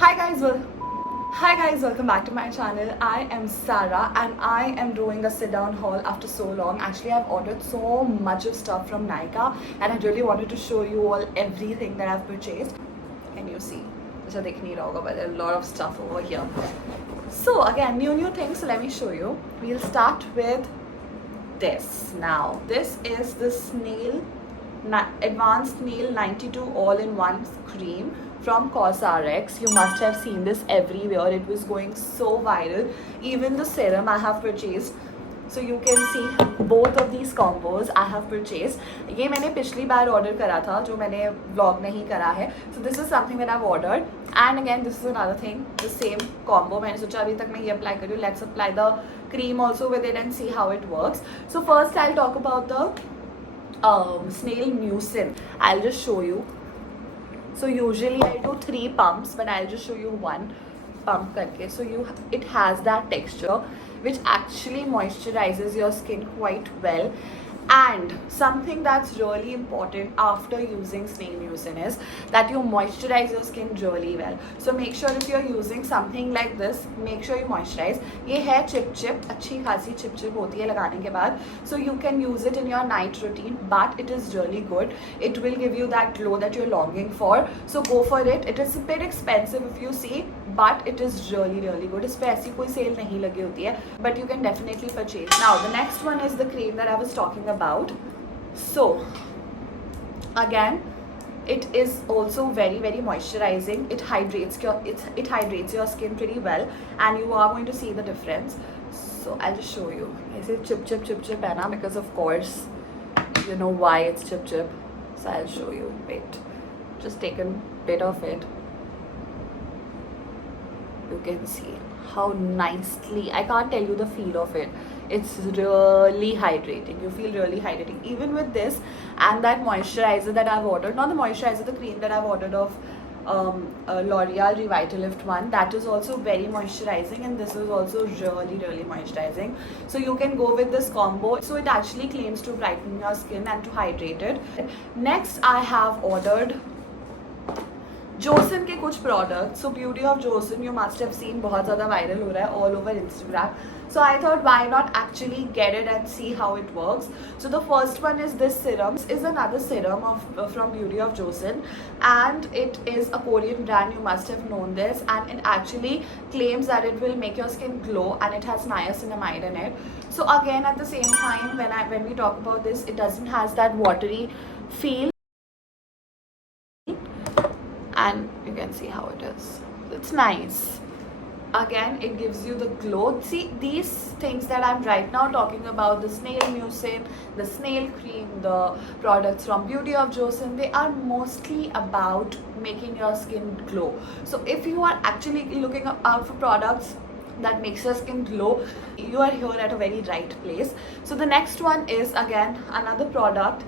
Hi guys, hi guys, welcome back to my channel. I am Sarah and I am doing a sit down haul after so long. Actually, I've ordered so much of stuff from Nykaa and I really wanted to show you all everything that I've purchased. Can you see? But there are a lot of stuff over here. So again, new things, so let me show you. We'll start with this now. This is the Advanced Nail 92 all-in-one cream from COSRX. You must have seen this everywhere. It was going so viral. Even the serum I have purchased. So you can see both of these combos I have purchased. ये मैंने पिछली बार order करा था जो मैंने vlog नहीं करा है. So this is something that I've ordered. And again this is another thing, the same combo. मैंने सोचा अभी तक मैं ये apply करूँ. Let's apply the cream also with it and see how it works. So first I'll talk about the snail mucin. I'll just show you. So usually I do 3 pumps, but I'll just show you 1 pump karke. So it has that texture which actually moisturizes your skin quite well. And something that's really important after using snail mucin is that you moisturize your skin really well. So make sure if you're using something like this, make sure you moisturize. ये है chip, अच्छी खासी chip होती है लगाने के बाद. So you can use it in your night routine, but it is really good. It will give you that glow that you're longing for. So go for it. It is a bit expensive if you see, but it is really good. इस पे ऐसी कोई sale नहीं लगी होती है, but you can definitely purchase. Now the next one is the cream that I was talking about. So again, it is also very moisturizing. It hydrates your skin pretty well, and you are going to see the difference. So I'll just show you. I say chip है ना, because of course you know why it's chip. So I'll show you. Wait, just take a bit of it. You can see how nicely, I can't tell you the feel of it. It's really hydrating. You feel really hydrating even with this and that moisturizer that I've ordered. Not the moisturizer, the cream that I've ordered of L'Oreal Revitalift one. That is also very moisturizing, and this is also really moisturizing. So you can go with this combo. So it actually claims to brighten your skin and to hydrate it. Next I have ordered Jason के कुछ products. So beauty of Jason you must have seen, बहुत ज़्यादा viral हो रहा है all over Instagram. So I thought why not actually get it and see how it works. So the first one is this serum. This is another serum from Beauty of Joseon, and it is a Korean brand. You must have known this, and it actually claims that it will make your skin glow, and it has niacinamide in it. So again, at the same time, when we talk about this, it doesn't has that watery feel. And you can see how it is. It's nice. Again, it gives you the glow. See, these things that I'm right now talking about, the snail mucin, the snail cream, the products from Beauty of Joseon, they are mostly about making your skin glow. So if you are actually looking out for products that makes your skin glow, you are here at a very right place. So the next one is again another product.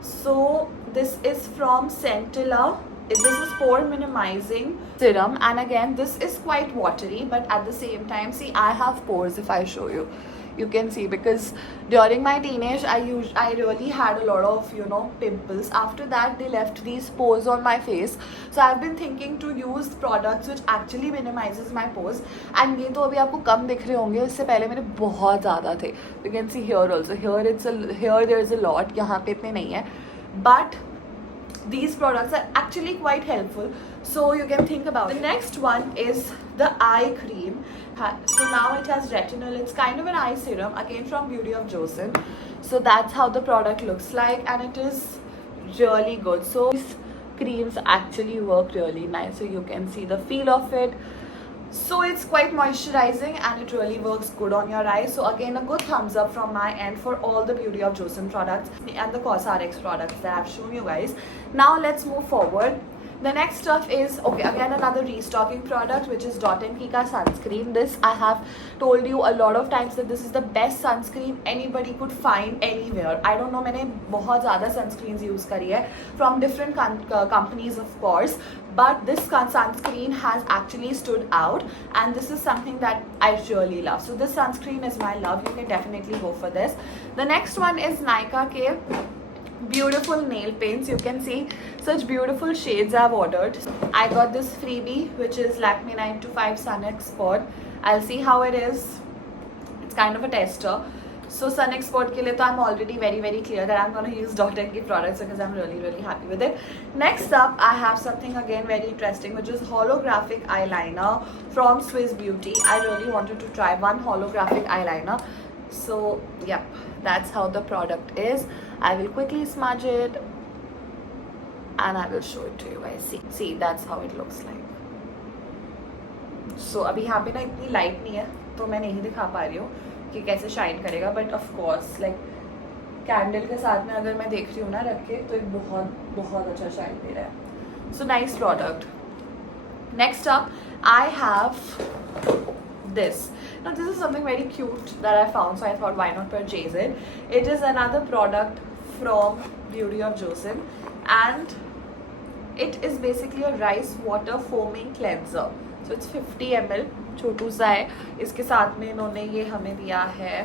So this is from Centilla. This is pore minimizing serum, and again this is quite watery, but at the same time, see, I have pores. If I show you, you can see, because during my teenage I really had a lot of pimples. After that they left these pores on my face, so I've been thinking to use products which actually minimizes my pores. And ये तो अभी आपको कम दिख रहे होंगे, इससे पहले मेरे बहुत ज़्यादा थे. You can see here also, here there is a lot, यहाँ पे इतने नहीं है, but these products are actually quite helpful, so you can think about it. The next one is the eye cream. So now it has retinol. It's kind of an eye serum, again from Beauty of Joseon. So that's how the product looks like, and it is really good. So these creams actually work really nice. So you can see the feel of it. So it's quite moisturizing, and it really works good on your eyes. So again, a good thumbs up from my end for all the Beauty of Joseon products and the COSRX products that I've shown you guys. Now let's move forward. The next stuff is, okay, again another restocking product, which is Dot & Key ka sunscreen. This I have told you a lot of times that this is the best sunscreen anybody could find anywhere. I don't know, मैंने बहुत ज़्यादा sunscreens use करी है from different companies of course, but this sunscreen has actually stood out, and this is something that I really love. So this sunscreen is my love. You can definitely go for this. The next one is Nykaa ke beautiful nail paints. You can see such beautiful shades I've ordered. I got this freebie, which is Lakme 925 Sun Export. I'll see how it is. It's kind of a tester. So Sun Export ke liye to I'm already very clear that I'm going to use Dot & Key products because I'm really happy with it. Next up, I have something again very interesting, which is holographic eyeliner from Swiss Beauty. I really wanted to try one holographic eyeliner. So yep, that's how the product is. I will quickly smudge it and I will show it to you guys. See, that's how it looks like. So अभी यहाँ पे ना इतनी light नहीं है तो मैं नहीं दिखा पा रही हूँ कि कैसे शाइन करेगा, but of course like candle के साथ में अगर मैं देख रही हूँ ना रख के तो एक बहुत अच्छा शाइन दे रहा है. So nice product. Next up I have this. Now this is something very cute that I found, so I thought why not purchase it. It is another product from Beauty of Joseon and it is basically a rice water foaming cleanser. So it's 50 ml, छोटू सा है. इसके साथ में इन्होंने ये हमें दिया है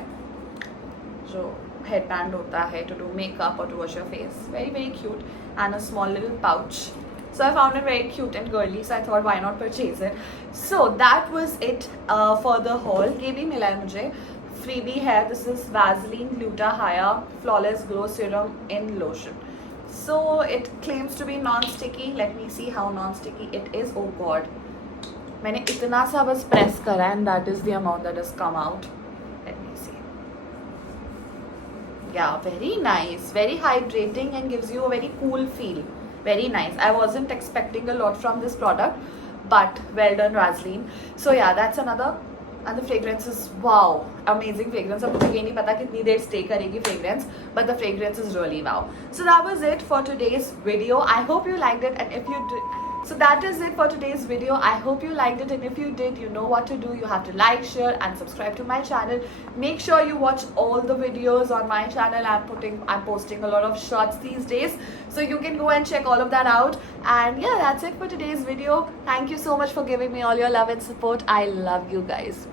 जो headband होता है to do makeup or to wash your face. Very cute, and a small little pouch. So I found it very cute and girly, so I thought why not purchase it. So that was it for the haul. ये भी मिला है मुझे, freebie है. This is Vaseline Gluta-Hya Flawless Glow Serum in Lotion. So it claims to be non-sticky. Let me see how non-sticky it is. Oh god, मैंने इतना सा बस press करा and that is the amount that has come out. Let me see. Yeah, very nice, very hydrating and gives you a very cool feel. Very nice. I wasn't expecting a lot from this product, but well done Vaseline. So yeah, that's another. And the fragrance is wow, amazing fragrance. अब मुझे ये नहीं पता कितनी देर stay करेगी fragrance, but the fragrance is really wow. So that was it for today's video. I hope you liked it, and if you did, so that is it for today's video. I hope you liked it, and if you did, you know what to do. You have to like, share and subscribe to my channel. Make sure you watch all the videos on my channel. I'm posting a lot of shorts these days, so you can go and check all of that out. And yeah, that's it for today's video. Thank you so much for giving me all your love and support. I love you guys.